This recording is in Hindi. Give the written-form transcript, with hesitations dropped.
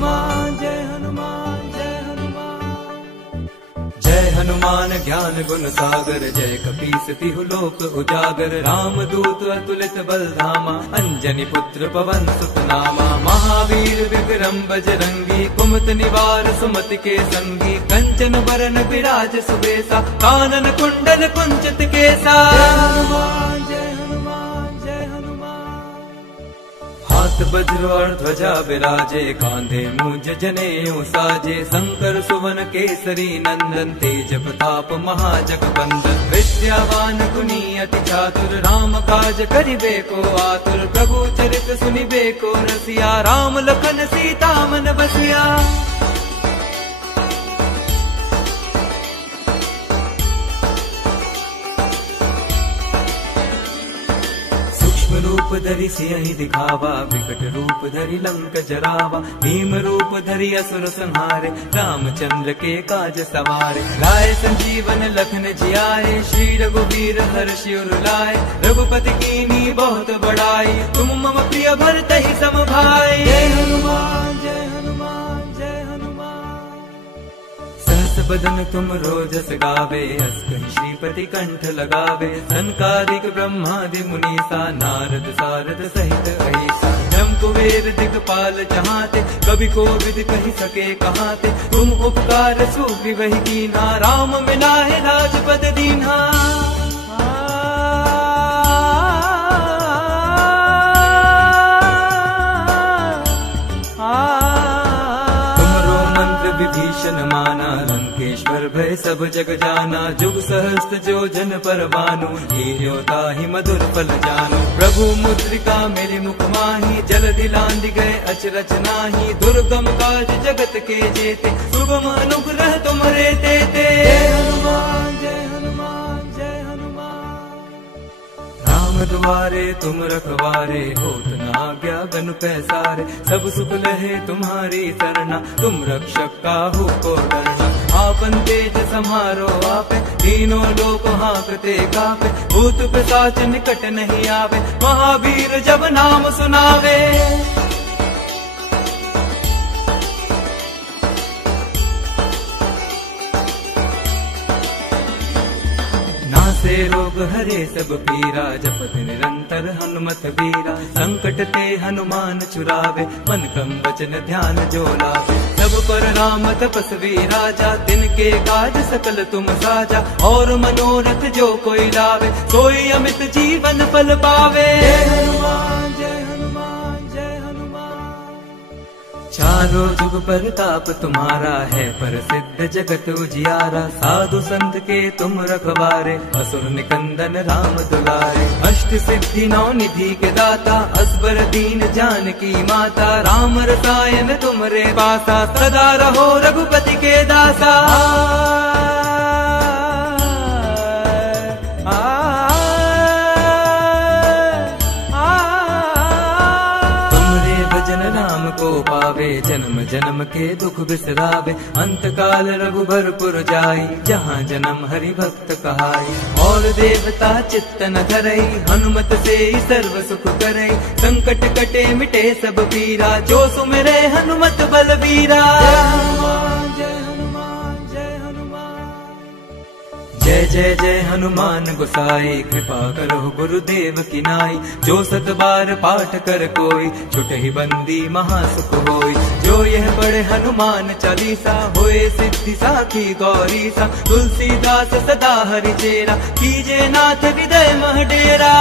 हनुमान जय हनुमान जय हनुमान। जय हनुमान ज्ञान गुण सागर, जय कपीस तिहु लोक उजागर। राम दूत अतुलित बल धामा, अंजनी पुत्र पवन सुत नामा। महावीर विक्रम बजरंगी, कुमति निवार सुमति के संगी। कंचन बरन विराज सुबेसा, कानन कुंडल कुंचित केसा। हनुमान जय हनुमान जय हनुमान। हाथ वज्र और ध्वजा विराजे, कांधे मूंज जनेऊ साजे। शंकर सुवन केसरी नंदन, तेज प्रताप महाजगवंदन। विद्यावान गुणी अति चातुर, राम काज करिबे को आतुर। प्रभु चरित सुनिबे को रसिया, राम लखन सीता मन बसिया। रूप धरि सियहि दिखावा, विकट रूप धरि लंक जरावा। भीम रूप धरि असुर संहारे, रामचंद्र के काज सवारे। लाए संजीवन लखन जियाए, श्री रघुवीर हर्षि उर लाए। रघुपति कीन्ही बहुत बड़ाई, तुम मम प्रिय भरतहि सम भाई। जय हनुमान जय हनुमान जय हनुमान। सहस बदन तुम रोजस गावे, अस कहि श्रीपति कंठ लगावे। सनकादिक ब्रह्मादि मुनीसा, नारद सारद सहित अहिसा। ब्रह्म कुबेर दिगपाल जहाते, कवि कोविद कहि सके कहाते। तुम उपकार सुग्रीवहि कीन्हा, राम मिलाए राजपद दीन्हा। विभीषण माना, लंकेश्वर भय सब जग जाना। जुग सहस्त्र जो जन पर भानु, हीरो ताहि मधुर फल जानु। प्रभु मुद्रिका मेरे मुख माही, जलधि लांघि गए अचरज नाही। दुर्गम काज जगत के जेते, सुगम अनुग्रह तुम्हारे तेते। जय हनुमान जय हनुमान जय हनुमान। राम दुआरे तुम रखवारे, होत न आज्ञा गनु पैसारे। सब सुख लहे तुम्हारी सरना, तुम रक्षक काहू को डरना। आपन तेज समारो आपे, तीनों लोक हांकते कापे। भूत पिशाच निकट नहीं आवे, महावीर जब नाम सुनावे। से रोग हरे सब पीरा, जपत निरंतर हनुमत वीरा। संकट ते हनुमान छुरावे, मन क्रम वचन ध्यान जो लावे। सब पर राम तपस्वी राजा, दिन के काज सकल तुम साजा। और मनोरथ जो कोई लावे, सोई अमित जीवन फल पावे। जय हनुमान जय हनुमान जय हनुमान। चारों जुग परताप तुम्हारा है, प्रसिद्ध जगत उजियारा। साधु संत के तुम रखवारे, असुर निकंदन राम दुलारे। अष्ट सिद्धि नौ निधि के दाता, असबर दीन जानकी माता। राम रसायन तुमरे पासा, सदा रहो रघुपति के दासा। को पावे, जन्म जन्म के दुख बिसरावे। अंत काल रघुबरपुर जाई, जहाँ जन्म हरि भक्त कहाई। और देवता चित्त न धरई, हनुमत से सर्व सुख करई। संकट कटे मिटे सब पीरा, जो सुमिरे हनुमत बलबीरा। जय जय जय हनुमान गोसाई, कृपा करो गुरुदेव की नाई। जो सत बार पाठ कर कोई, छुटहि बंदी महासुख होई। जो यह पढ़े हनुमान चालीसा, होए सिद्धि साखी गौरी सा। तुलसीदास सदा हरि चेरा, कीजे नाथ हृदय मह डेरा।